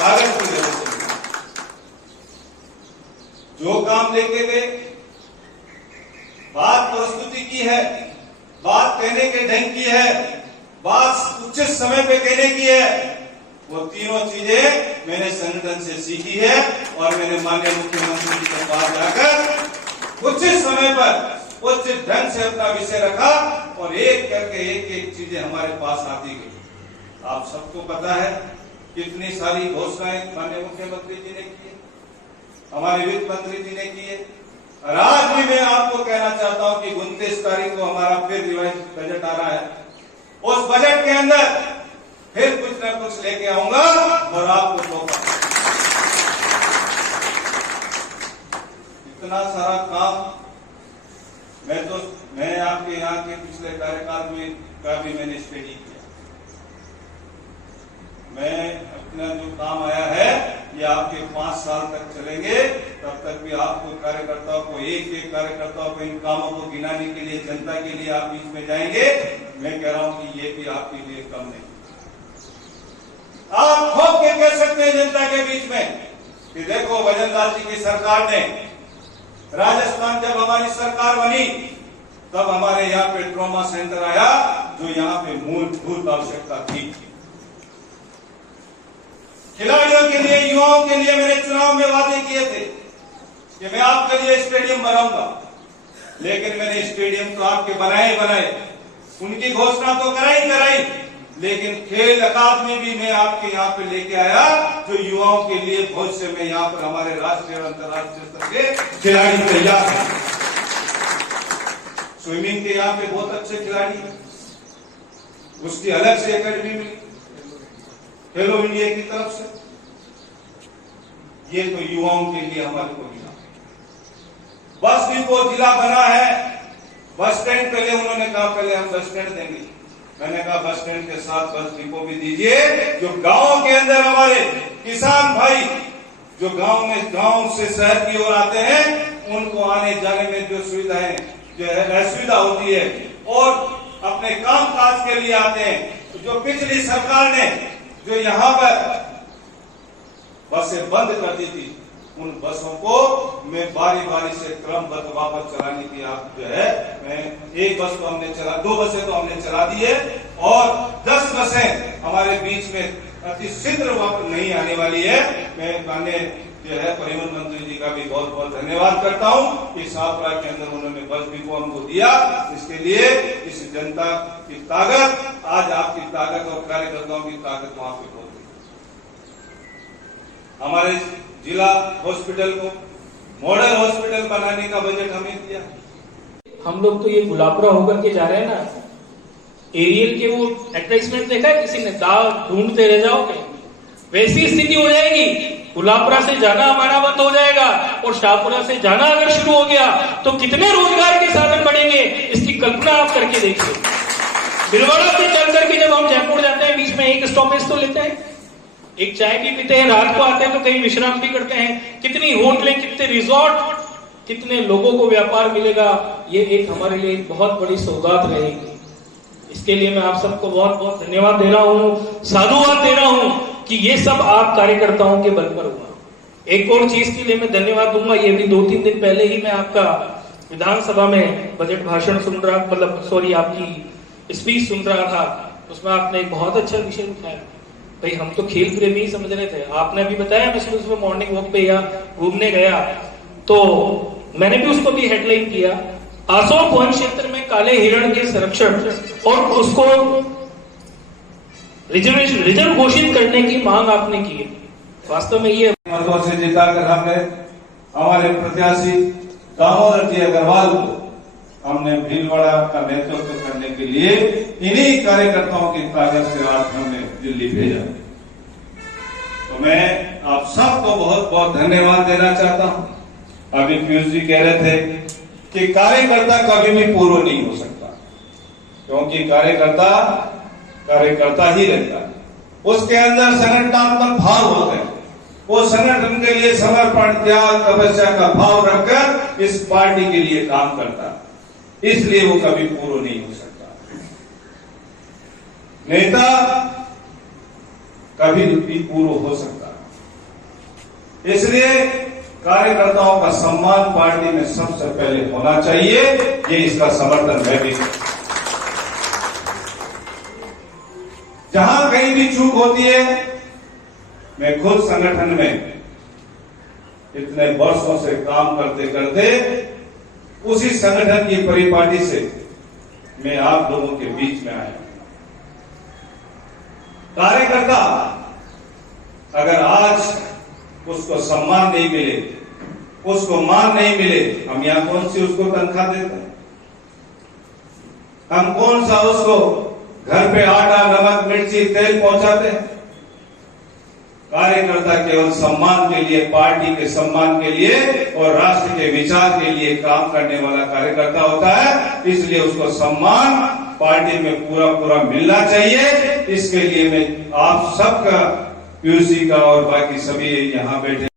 कागज की वजह से मिला। जो काम लेके गए, बात प्रस्तुति की है, बात कहने के ढंग की है, बात उचित समय पे कहने की है, वो तीनों चीजें मैंने संगठन से सीखी है और मैंने माननीय मुख्यमंत्री जी के पास जाकर उचित समय पर उचित ढंग से अपना विषय रखा और एक करके एक एक चीजें हमारे पास आती गई। आप सबको पता है कितनी सारी घोषणाएं माननीय मुख्यमंत्री जी ने की, हमारे वित्त मंत्री जी ने किए। और आज भी मैं आपको कहना चाहता हूं कि 29 तारीख को हमारा फिर रिवाइज बजट आ रहा है। उस बजट के अंदर फिर कुछ न कुछ लेके आऊंगा और आपको सौंपा। इतना सारा काम मैं आपके यहाँ के पिछले कार्यकाल में का भी मैंने स्टडी किया। मैं अपना जो काम आया है ये आपके 5 साल तक चलेंगे, तब तक भी आपको कार्यकर्ताओं को एक एक कार्यकर्ताओं को इन कामों को गिनाने के लिए जनता के लिए आप बीच में जाएंगे। मैं कह रहा हूं कि ये भी आपके लिए कम नहीं। आप खोप के कह सकते हैं जनता के बीच में कि देखो वजनदार जी की सरकार ने, राजस्थान जब हमारी सरकार बनी तब हमारे यहाँ पे ट्रॉमा सेंटर आया जो यहाँ पे मूलभूत आवश्यकता थी। खिलाड़ियों के लिए, युवाओं के लिए मैंने चुनाव में वादे किए थे कि मैं आपके लिए स्टेडियम बनाऊंगा, लेकिन मैंने स्टेडियम तो आपके बनाए, उनकी घोषणा तो कराई, लेकिन खेल अकादमी भी मैं आपके यहाँ पे लेके आया जो युवाओं के लिए भविष्य में यहाँ पर हमारे राष्ट्रीय और अंतर्राष्ट्रीय स्तर के खिलाड़ी तैयार हैं। स्विमिंग के यहाँ पे बहुत अच्छे खिलाड़ी हैं, उसकी अलग से एकेडमी मिली खेलो इंडिया की तरफ से। ये तो युवाओं के लिए हमारे को मिला। बस डिपो जिला बना है, बस स्टैंड पहले उन्होंने कहा पहले हम बस स्टैंड देंगे, मैंने कहा बस स्टैंड के साथ बस डिपो भी दीजिए जो गांव के अंदर हमारे किसान भाई जो गांव से शहर की ओर आते हैं उनको आने जाने में जो सुविधाएं जो है असुविधा होती है और अपने काम काज के लिए आते हैं। जो पिछली सरकार ने जो यहाँ पर बसें बंद कर दी थी, उन बसों को मैं बारी बारी से क्रमबद्ध वापस चलाने की आप जो है, मैं एक बस तो हमने चला, 2 बसें तो हमने चला दी है और 10 बसें हमारे बीच में अति शीघ्र वापस नहीं आने वाली है। मैं माननीय जो है परिवहन मंत्री जी का भी बहुत बहुत धन्यवाद करता हूँ कि शाहपुरा के अंदर उन्होंने बस डिपो हमको दिया। इसके लिए इस जनता की ताकत, आज आपकी ताकत और कार्यकर्ताओं की ताकत वहां पे बहुत है। हमारे जिला हॉस्पिटल को मॉडल हॉस्पिटल बनाने का बजट हमें दिया। हम लोग तो ये गुलाबरा होकर के जा रहे हैं ना, एरियल के वो एडवर्टाइजमेंट देखा है किसी ने, दाव ढूंढते रह जाओगे, वैसी स्थिति हो जाएगी। गुलाबरा से जाना हमारा बंद हो जाएगा और शाहपुरा से जाना अगर शुरू हो गया तो कितने रोजगार के साधन बढ़ेंगे, इसकी कल्पना आप करके देखिए। भिलवाड़ा से चल करके जब हम जयपुर जाते हैं बीच में एक स्टॉपेज तो लेते हैं, एक चाय भी पीते हैं, रात को आते हैं तो कहीं विश्राम भी करते हैं। कितनी होटलें, कितने रिजॉर्ट, कितने लोगों को व्यापार मिलेगा, ये एक हमारे लिए बहुत बड़ी सौगात रहेगी। इसके लिए मैं आप सबको बहुत बहुत धन्यवाद दे रहा हूँ, साधुवाद दे रहा हूँ कि ये सब आप कार्यकर्ताओं के बल पर हुआ। एक और चीज के लिए मैं धन्यवाद दूंगा, ये भी 2-3 दिन पहले ही मैं आपका विधानसभा में बजट भाषण सुन रहा, आपकी स्पीच सुन रहा था, उसमें आपने एक बहुत अच्छा विषय उठाया। भाई हम तो खेल प्रेमी ही समझ रहे थे, आपने भी बताया मैं सुबह मॉर्निंग वॉक पे या घूमने गया तो मैंने भी उसको भी हेडलाइन किया, आसोम वन क्षेत्र में काले हिरण के संरक्षण और उसको रिजर्व घोषित करने की मांग आपने की है। वास्तव में ये मतों से जिताकर हमने हमारे प्रत्याशी दामोदर जी अग्रवाल को हमने भीलवाड़ा का नेतृत्व करने के लिए इन्हीं कार्यकर्ताओं की ताकत से आज हमने दिल्ली भेजा। तो मैं आप सबको बहुत बहुत धन्यवाद देना चाहता हूं। अभी पीयूष जी कह रहे थे कि कार्यकर्ता कभी भी पूर्व नहीं हो सकता, क्योंकि कार्यकर्ता ही रहता है, उसके अंदर संगठनात्मक भाव होते हैं, वो संगठन के लिए समर्पण, त्याग, तपस्या का भाव रखकर इस पार्टी के लिए काम करता है, इसलिए वो कभी पूर्व नहीं हो सकता। नेता कभी भी पूर्व हो सकता है, इसलिए कार्यकर्ताओं का सम्मान पार्टी में सबसे पहले होना चाहिए। ये इसका समर्थन मैं भी करता हूं। जहां कहीं भी चूक होती है, मैं खुद संगठन में इतने वर्षों से काम करते करते उसी संगठन की परिपाटी से मैं आप लोगों के बीच में आया। कार्यकर्ता अगर आज उसको सम्मान नहीं मिले, उसको मान नहीं मिले, हम यहां कौन सी उसको तनख्वाह देते हैं? हम कौन सा उसको घर पे आटा, नमक, मिर्ची, तेल पहुंचाते हैं? कार्यकर्ता केवल सम्मान के लिए, पार्टी के सम्मान के लिए और राष्ट्र के विचार के लिए काम करने वाला कार्यकर्ता होता है। इसलिए उसको सम्मान पार्टी में पूरा मिलना चाहिए। इसके लिए मैं आप सबका, पीयूसी का और बाकी सभी यहां बैठे